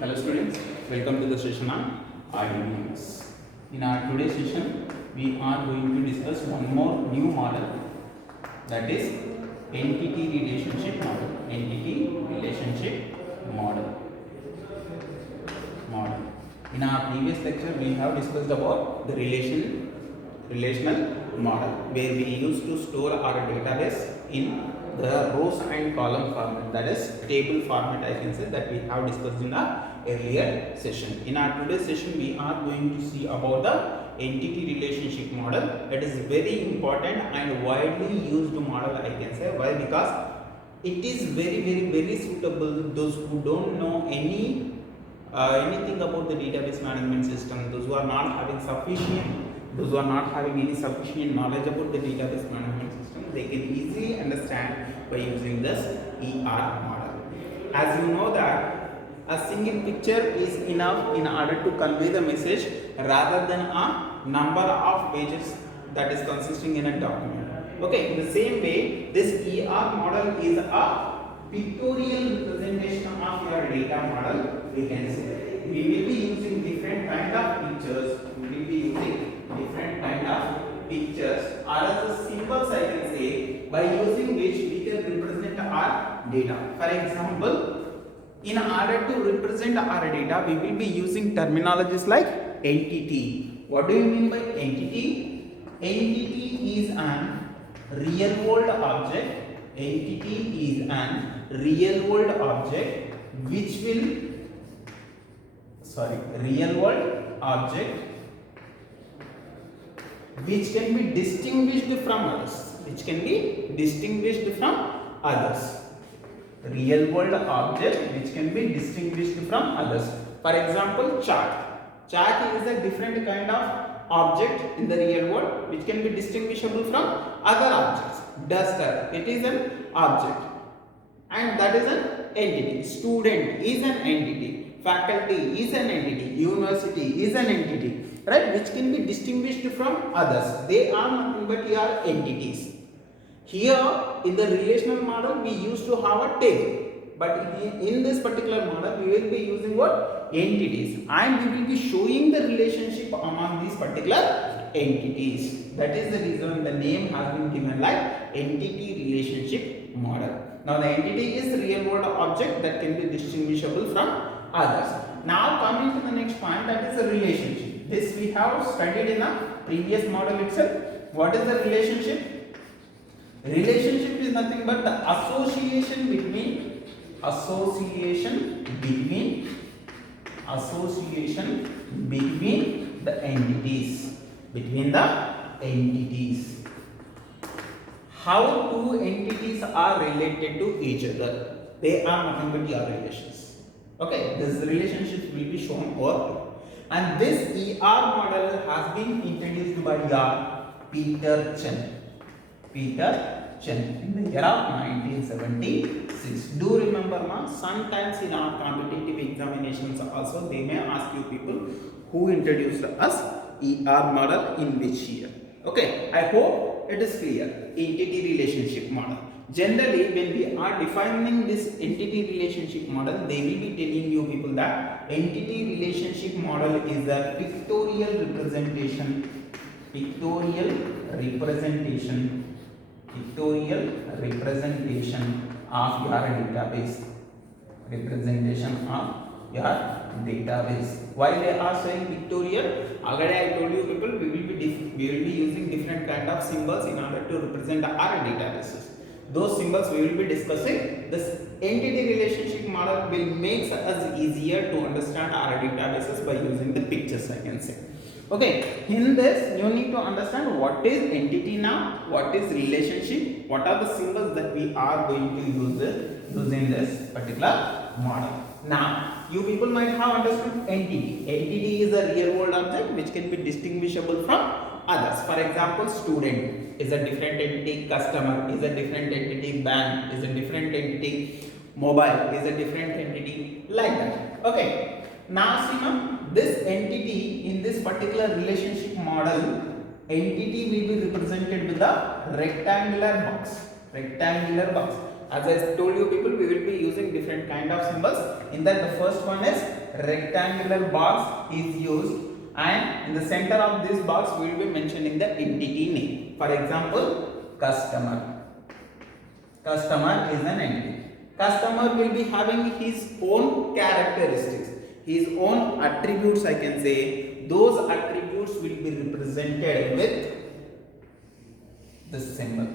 Hello students, welcome to the session on RDBMS. In our today's session, we are going to discuss one more new model, that is entity relationship model. Entity relationship model. In our previous lecture, we have discussed about the relational model, where we used to store our database in the rows and column format, that is table format, I can say, that we have discussed in the earlier session. In our today's session, we are going to see about the entity relationship model. It is very important and widely used model, I can say. Why? Because it is very suitable those who don't know anything about the database management system, those who are not having any sufficient knowledge about the database management system. They can easily understand by using this ER model. As you know that a single picture is enough in order to convey the message rather than a number of pages that is consisting in a document. Okay, in the same way, this ER model is a pictorial representation of your data model, we can say. We will be using different kind of pictures. Or as the symbols, I can say, by using which we can represent our data. For example, in order to represent our data, we will be using terminologies like entity. What do you mean by entity? Entity is an real world object. Entity is an real world object which can be distinguished from others. Real world object which can be distinguished from others. For example, chalk. Chalk is a different kind of object in the real world which can be distinguishable from other objects. Duster, it is an object and that is an entity. Student is an entity. Faculty is an entity. University is an entity, right, which can be distinguished from others. They are nothing but your entities. Here in the relational model, we used to have a table, but in this particular model, we will be using what? Entities, and we will be showing the relationship among these particular entities. That is the reason the name has been given like entity relationship model. Now the entity is real world object that can be distinguishable from others. Now coming to the next point, that is a relationship. This we have studied in a previous model itself. What is the relationship? Relationship is nothing but the association between the entities. How two entities are related to each other? They are nothing but your relations. Okay, this relationship will be shown over. And this ER model has been introduced by Peter Chen in the year of 1976. Do remember, sometimes in our competitive examinations also they may ask you people who introduced us ER model in which year. Okay, I hope it is clear. Entity relationship model. Generally, when we are defining this entity relationship model, they will be telling you people that entity relationship model is a pictorial representation of your database. Why they are saying pictorial? Already I told you people, we will be using different kind of symbols in order to represent our databases. Those symbols we will be discussing. This entity relationship model will make us easier to understand our databases by using the pictures, I can say. Okay, in this you need to understand what is entity now, what is relationship, what are the symbols that we are going to use in this particular model. Now, you people might have understood entity. Entity is a real world object which can be distinguishable from others. For example, student is a different entity, customer is a different entity, bank is a different entity, mobile is a different entity, like that. Okay, now see this entity in this particular relationship model, entity will be represented with a rectangular box. As I told you people, we will be using different kind of symbols. In that, the first one is rectangular box is used, and in the center of this box we will be mentioning the entity name. For example, customer. Customer is an entity. Customer will be having his own characteristics, his own attributes, I can say. Those attributes will be represented with this symbol.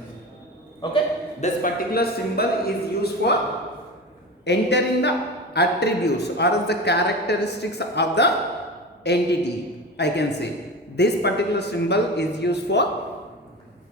Okay, this particular symbol is used for entering the attributes or the characteristics of the entity, I can say. This particular symbol is used for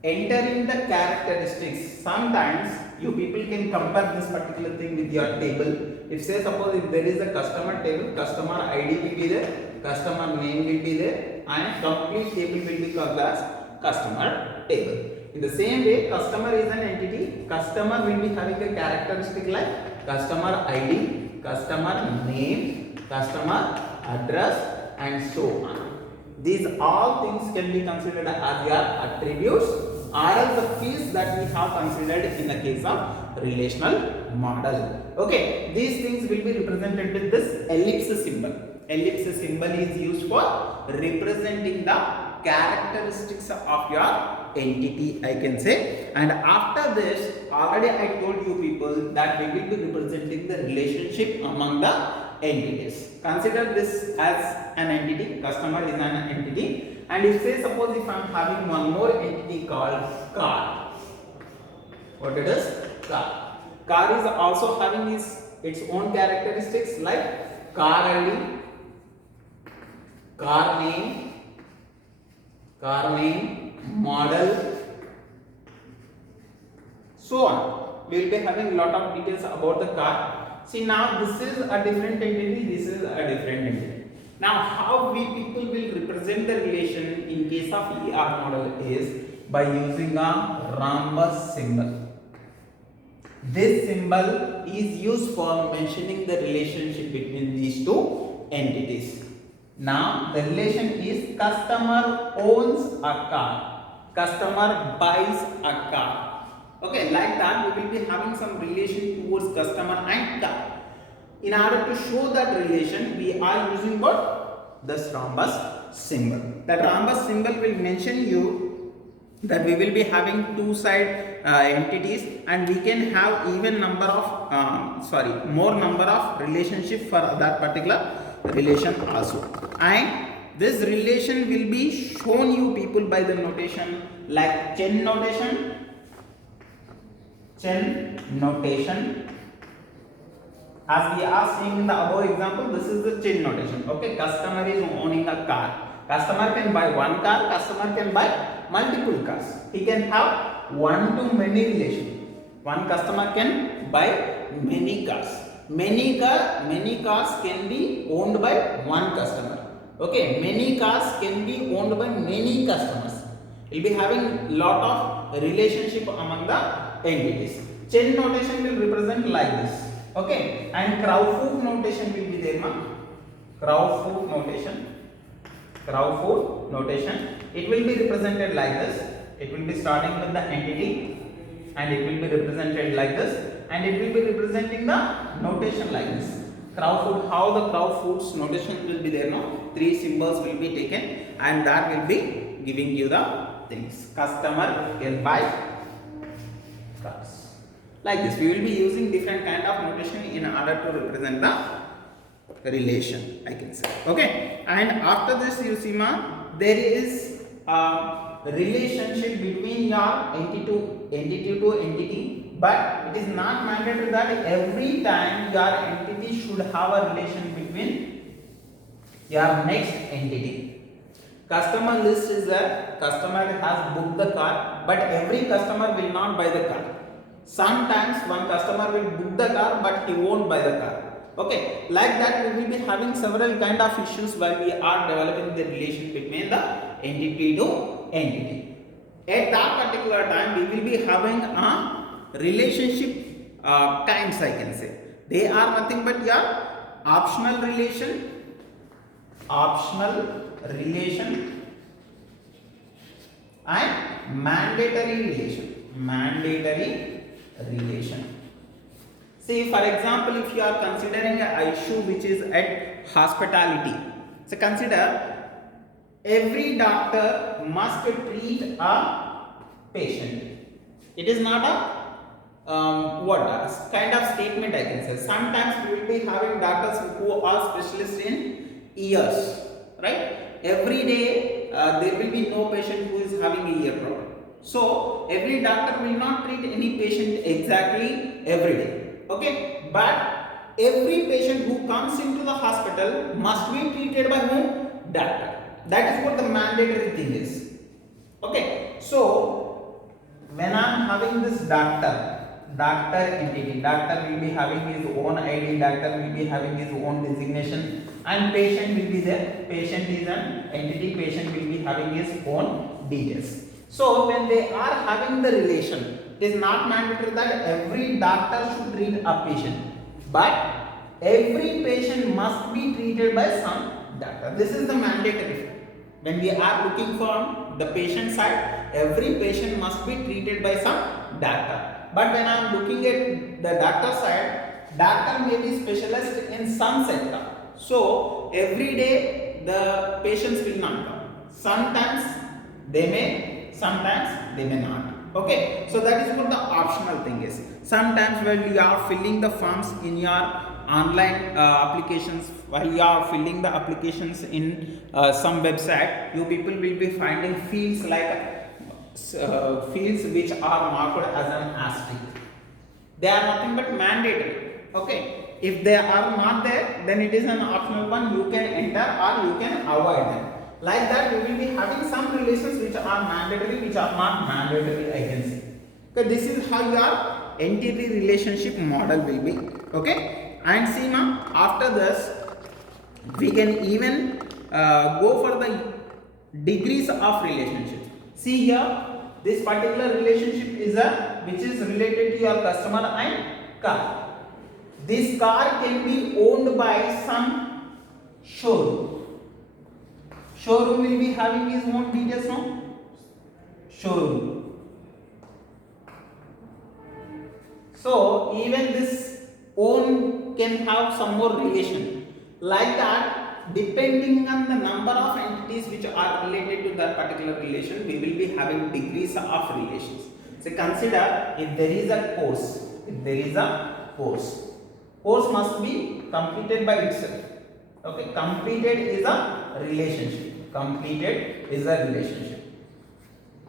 entering the characteristics. Sometimes you people can compare this particular thing with your table. If say suppose if there is a customer table, customer ID will be there, customer name will be there, and complete table will be called as customer table. In the same way, customer is an entity. Customer will be having a characteristic like customer ID, customer name, customer address, and so on. These all things can be considered as your attributes or as the fields that we have considered in the case of relational model. Okay, these things will be represented with this ellipse symbol. Ellipse symbol is used for representing the characteristics of your entity, I can say. And after this, already I told you people that we will be representing the relationship among the entities. Consider this as an entity. Customer is an entity. And if say suppose if I am having one more entity called car. What it is? Car. Car is also having its own characteristics like car ID, car name, model, so on. We will be having a lot of details about the car. See, now this is a different entity, this is a different entity. Now how we people will represent the relation in case of ER model is by using a rhombus symbol. This symbol is used for mentioning the relationship between these two entities. Now the relation is customer owns a car, customer buys a car. Okay, like that we will be having some relation towards customer and car. In order to show that relation, we are using what? This rhombus symbol. That rhombus symbol will mention you that we will be having two side entities, and we can have even number of more number of relationship for that particular relation also. And this relation will be shown you people by the notation like chain notation. As we are seeing in the above example, this is the chain notation. Okay, customer is owning a car. Customer can buy one car, customer can buy multiple cars. He can have one to many relation. One customer can buy many cars. Many cars can be owned by one customer. Okay, many cars can be owned by many customers. He will be having lot of relationship among the entities. Chain notation will represent like this. Okay, and Crowfoot notation will be there, ma'am. Crowfoot notation. It will be represented like this. It will be starting with the entity, and it will be represented like this, and it will be representing the notation like this. Crowfoot, how the Crowfoot's notation will be there now? Three symbols will be taken, and that will be giving you the things. Customer can buy cars. Like this, we will be using different kind of notation in order to represent the relation, I can say. Okay, and after this, you see, ma, there is a relationship between your entity to entity, but it is not mandatory that every time your entity should have a relation between your next entity. Customer list is that customer has booked the car, but every customer will not buy the car. Sometimes one customer will book the car, but he won't buy the car. Okay, like that we will be having several kind of issues while we are developing the relation between the entity to entity. At that particular time, we will be having a relationship times, I can say. They are nothing but your optional relation, and mandatory relation. See, for example, if you are considering an issue which is at hospitality, so consider every doctor must treat a patient. It is not a kind of statement I can say. Sometimes we will be having doctors who are specialists in ears, right? Every day there will be no patient who is having a ear problem. So every doctor will not treat any patient exactly every day, okay? But every patient who comes into the hospital must be treated by whom? Doctor. That is what the mandatory thing is, okay? So when I am having this doctor entity, doctor will be having his own ID, doctor will be having his own designation, and patient will be there. Patient is an entity, patient will be having his own details. So when they are having the relation, it is not mandatory that every doctor should treat a patient, but every patient must be treated by some doctor. This is the mandatory. When we are looking for the patient side, every patient must be treated by some doctor. But when I am looking at the doctor side, doctor may be specialist in some sector. So every day the patients will not come. Sometimes they may, sometimes they may not. Okay, so that is what the optional thing is. Sometimes when you are filling the forms in your online applications, while you are filling the applications in some website, you people will be finding fields like fields which are marked as an asterisk. They are nothing but mandatory. Okay, if they are not there, then it is an optional one. You can enter or you can avoid them. Like that, you will be having some relations which are mandatory, which are not mandatory, I can say. Okay, this is how your entity relationship model will be. Okay, and see now, after this, we can even go for the degrees of relationship. See here, this particular relationship is which is related to your customer and car. This car can be owned by some showroom. Showroom will be having his own details now. Showroom. So even this own can have some more relation. Like that, depending on the number of entities which are related to that particular relation, we will be having degrees of relations. So consider if there is a course. Course must be completed by itself. Okay, completed is a relationship.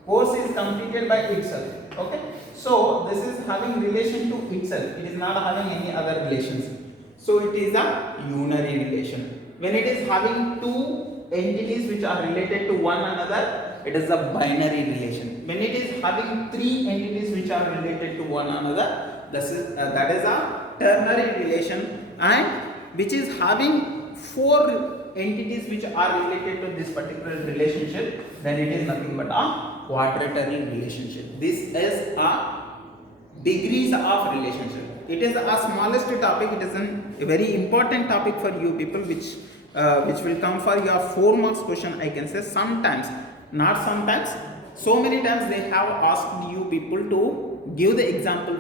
Course is completed by itself. Okay, so this is having relation to itself. It is not having any other relations. So it is a unary relation. When it is having two entities which are related to one another, it is a binary relation. When it is having three entities which are related to one another, that is a ternary relation, and which is having four entities which are related to this particular relationship, then it is nothing but a quadratary relationship. This is a degrees of relationship. It is a smallest topic. It is a very important topic for you people, which will come for your 4 marks question, I can say. Sometimes, not sometimes, so many times they have asked you people to give the example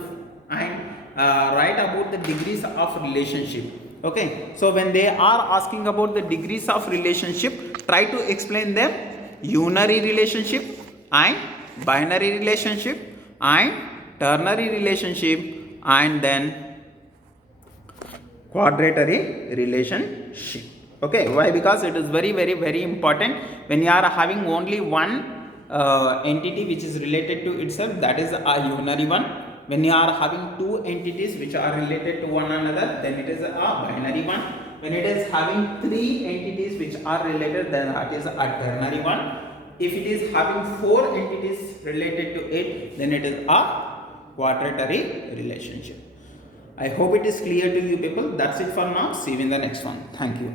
and write about the degrees of relationship. Okay, so when they are asking about the degrees of relationship, try to explain them unary relationship and binary relationship and ternary relationship and then quadratary relationship. Okay, why? Because it is very important. When you are having only one entity which is related to itself, that is a unary one. When you are having two entities which are related to one another, then it is a binary one. When it is having three entities which are related, then that is a ternary one. If it is having four entities related to it, then it is a quadratary relationship. I hope it is clear to you people. That's it for now. See you in the next one. Thank you.